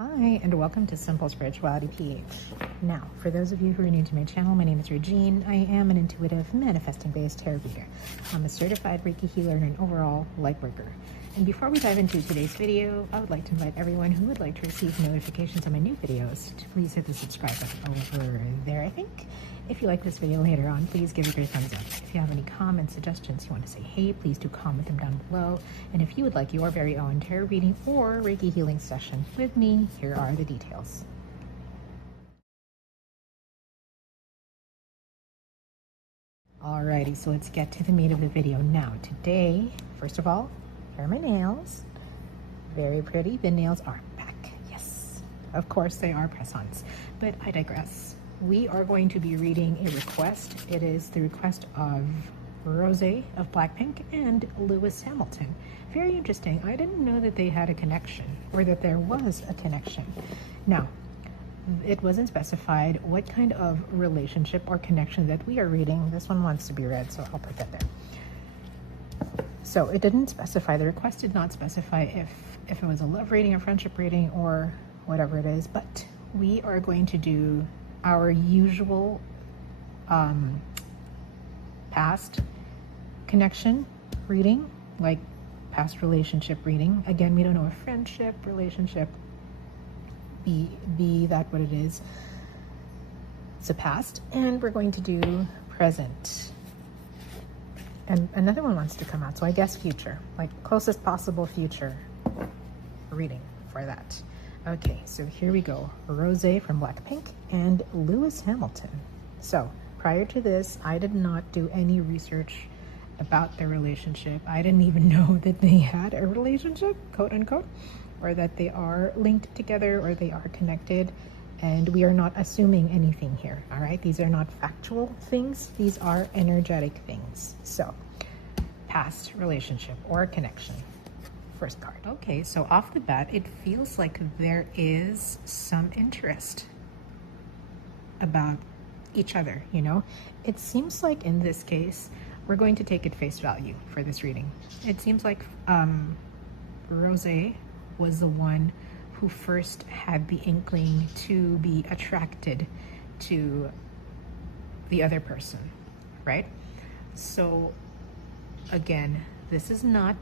Hi, and welcome to SimpleSpiritualityPH. Now, for those of you who are new to my channel, my name is Regine. I am an intuitive, manifesting-based tarot reader. I'm a certified Reiki healer and an overall light worker. And before we dive into today's video, I would like to invite everyone who would like to receive notifications on my new videos to please hit the subscribe button over there, I think. If you like this video later on, please give it a great thumbs up. If you have any comments, suggestions, you want to say hey, please do comment them down below. And if you would like your very own tarot reading or Reiki healing session with me, here are the details. Alrighty, so let's get to the meat of the video now. Today, first of all, here are my nails. Very pretty. The nails are back. Yes, of course they are press-ons, but I digress. We are going to be reading a request. It is the request of Rose of Blackpink and Lewis Hamilton. Very interesting. I didn't know that they had a connection, or that there was a connection. Now, it wasn't specified what kind of relationship or connection that we are reading. This one wants to be read, so I'll put that there. So it didn't specify, the request did not specify if it was a love reading, a friendship reading, or whatever it is, but we are going to do our usual past connection reading, like past relationship reading. Again, we don't know if friendship, relationship, be that what it is. It's a past, and we're going to do present. And another one wants to come out, so I guess future, like closest possible future reading for that. Okay, so here we go. Rose from Blackpink and Lewis Hamilton. So prior to this, I did not do any research about their relationship. I didn't even know that they had a relationship, quote unquote, or that they are linked together or they are connected. And we are not assuming anything here, all right? These are not factual things. These are energetic things. So past relationship or connection. First card. Okay, so off the bat, it feels like there is some interest about each other, you know? It seems like in this case, we're going to take it face value for this reading. It seems like Rose was the one who first had the inkling to be attracted to the other person, right? So again, this is not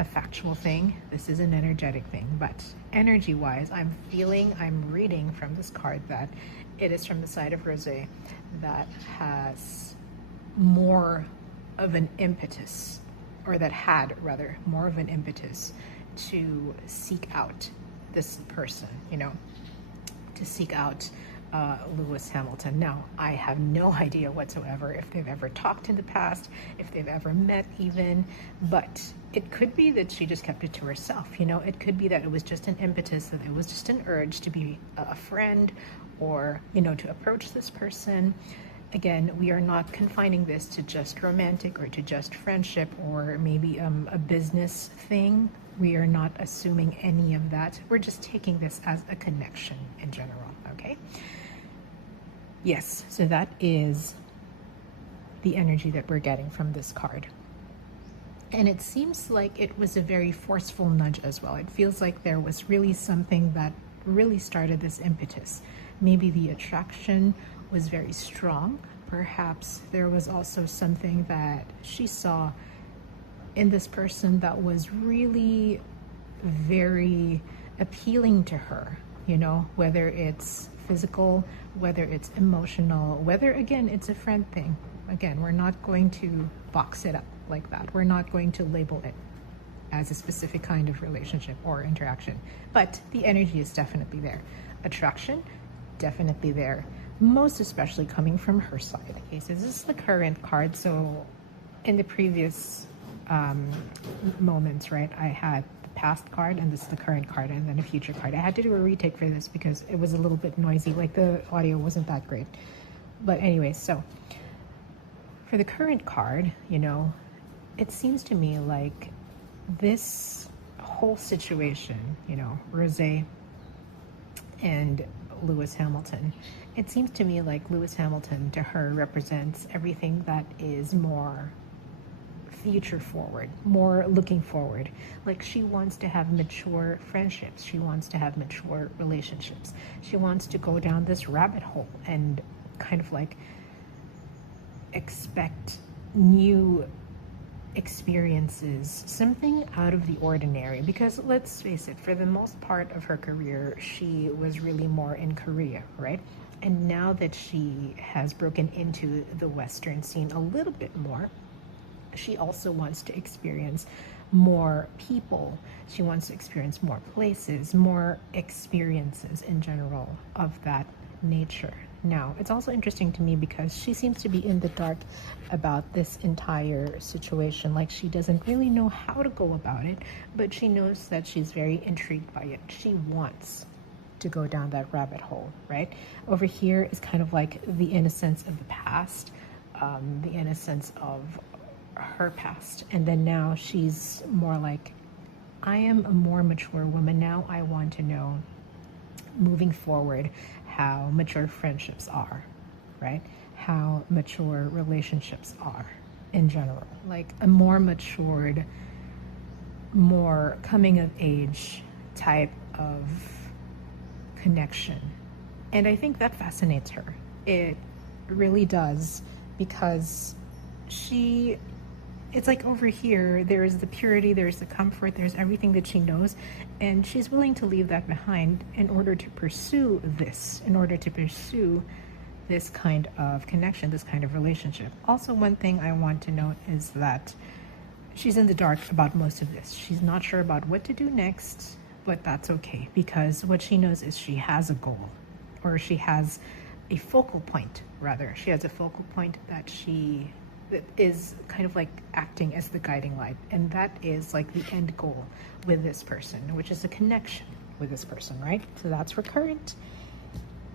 a factual thing. This is an energetic thing, but energy-wise, I'm reading from this card that it is from the side of Rose that has more of an impetus, or that had rather more of an impetus to seek out this person, you know, to seek out Lewis Hamilton. Now, I have no idea whatsoever if they've ever talked in the past, if they've ever met even, but it could be that she just kept it to herself, you know. It could be that it was just an impetus, that it was just an urge to be a friend, or, you know, to approach this person. Again, we are not confining this to just romantic or to just friendship or maybe a business thing. We are not assuming any of that. We're just taking this as a connection in general, okay? Yes, so that is the energy that we're getting from this card. And it seems like it was a very forceful nudge as well. It feels like there was really something that really started this impetus. Maybe the attraction was very strong. Perhaps there was also something that she saw in this person that was really very appealing to her, you know, whether it's physical, whether it's emotional, whether, again, it's a friend thing. Again, we're not going to box it up like that. We're not going to label it as a specific kind of relationship or interaction, but the energy is definitely there. Attraction, definitely there, most especially coming from her side. Okay, so this is the current card. So in the previous moments, right, I had the past card, and this is the current card, and then a future card. I had to do a retake for this because it was a little bit noisy, like the audio wasn't that great. But anyway, so for the current card, you know, it seems to me like this whole situation, you know, Rose and Lewis Hamilton, it seems to me like Lewis Hamilton to her represents everything that is more future forward, more looking forward. Like she wants to have mature friendships. She wants to have mature relationships. She wants to go down this rabbit hole and kind of like expect new experiences, something out of the ordinary. Because let's face it, for the most part of her career, she was really more in Korea, right? And now that she has broken into the Western scene a little bit more, she also wants to experience more people. She wants to experience more places, more experiences in general of that nature. Now, it's also interesting to me because she seems to be in the dark about this entire situation. Like she doesn't really know how to go about it, but she knows that she's very intrigued by it. She wants to go down that rabbit hole, right? Over here is kind of like the innocence of the past, the innocence of her past. And then now she's more like, I am a more mature woman now. I want to know, moving forward, how mature friendships are, right? How mature relationships are in general. Like a more matured, more coming of age type of connection. And I think that fascinates her. It really does, because it's like over here, there's the purity, there's the comfort, there's everything that she knows, and she's willing to leave that behind in order to pursue this, this kind of connection, this kind of relationship. Also, one thing I want to note is that she's in the dark about most of this. She's not sure about what to do next, but that's okay, because what she knows is she has a goal, or she has a focal point, rather. She has a focal point that is kind of like acting as the guiding light, and that is like the end goal with this person, which is a connection with this person, right? So that's for current.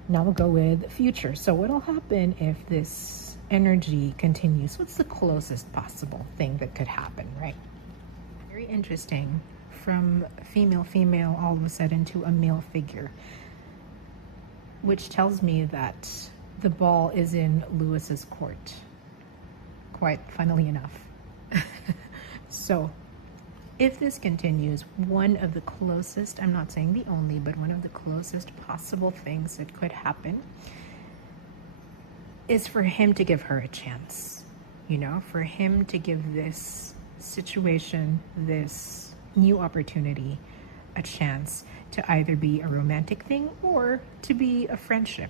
Now we'll go with future. So what'll happen if this energy continues? What's the closest possible thing that could happen, right? Very interesting. From female all of a sudden to a male figure, which tells me that the ball is in Lewis's court. Quite funnily enough. So if this continues, one of the closest, I'm not saying the only, but one of the closest possible things that could happen is for him to give her a chance, for him to give this situation, this new opportunity, a chance to either be a romantic thing or to be a friendship,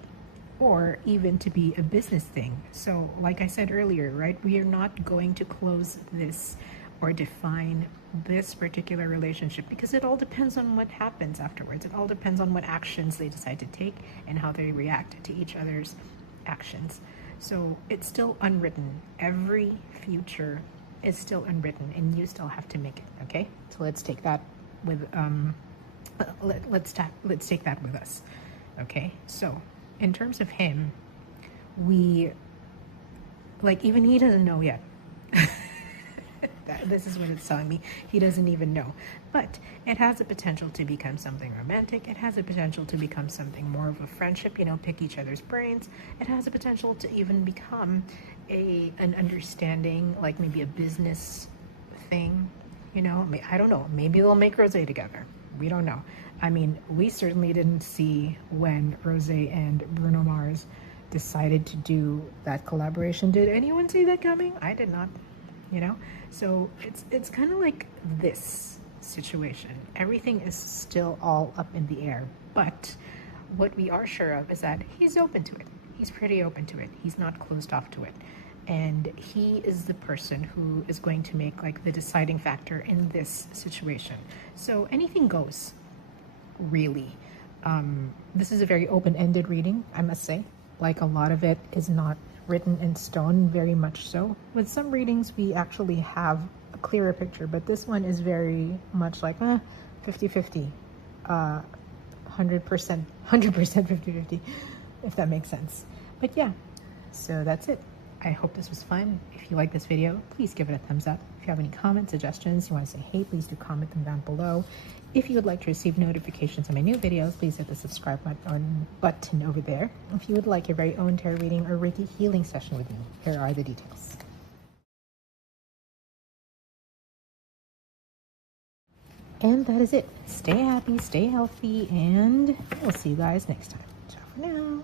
or even to be a business thing. So like I said earlier, right, we are not going to close this or define this particular relationship, because it all depends on what happens afterwards. It all depends on what actions they decide to take and how they react to each other's actions. So it's still unwritten. Every future is still unwritten, and you still have to make it. Okay, so let's take that with let's take that with us. Okay, so in terms of him, even he doesn't know yet. This is what it's telling me. He doesn't even know. But it has the potential to become something romantic. It has the potential to become something more of a friendship, pick each other's brains. It has the potential to even become an understanding, like maybe a business thing. I don't know. Maybe they'll make rosé together. We don't know. I mean, we certainly didn't see when Rosé and Bruno Mars decided to do that collaboration. Did anyone see that coming? I did not, So it's kind of like this situation. Everything is still all up in the air. But what we are sure of is that he's open to it. He's pretty open to it. He's not closed off to it. And he is the person who is going to make like the deciding factor in this situation. So anything goes, really. This is a very open-ended reading, I must say. Like a lot of it is not written in stone, very much so. With some readings, we actually have a clearer picture, but this one is very much like 50-50, 100%, 50-50, if that makes sense. But yeah, so that's it. I hope this was fun. If you like this video, please give it a thumbs up. If you have any comments, suggestions, you want to say hey, please do comment them down below. If you would like to receive notifications of my new videos, please hit the subscribe button over there. If you would like your very own tarot reading or Reiki healing session with me, here are the details. And that is it. Stay happy, stay healthy, and we'll see you guys next time. Ciao for now.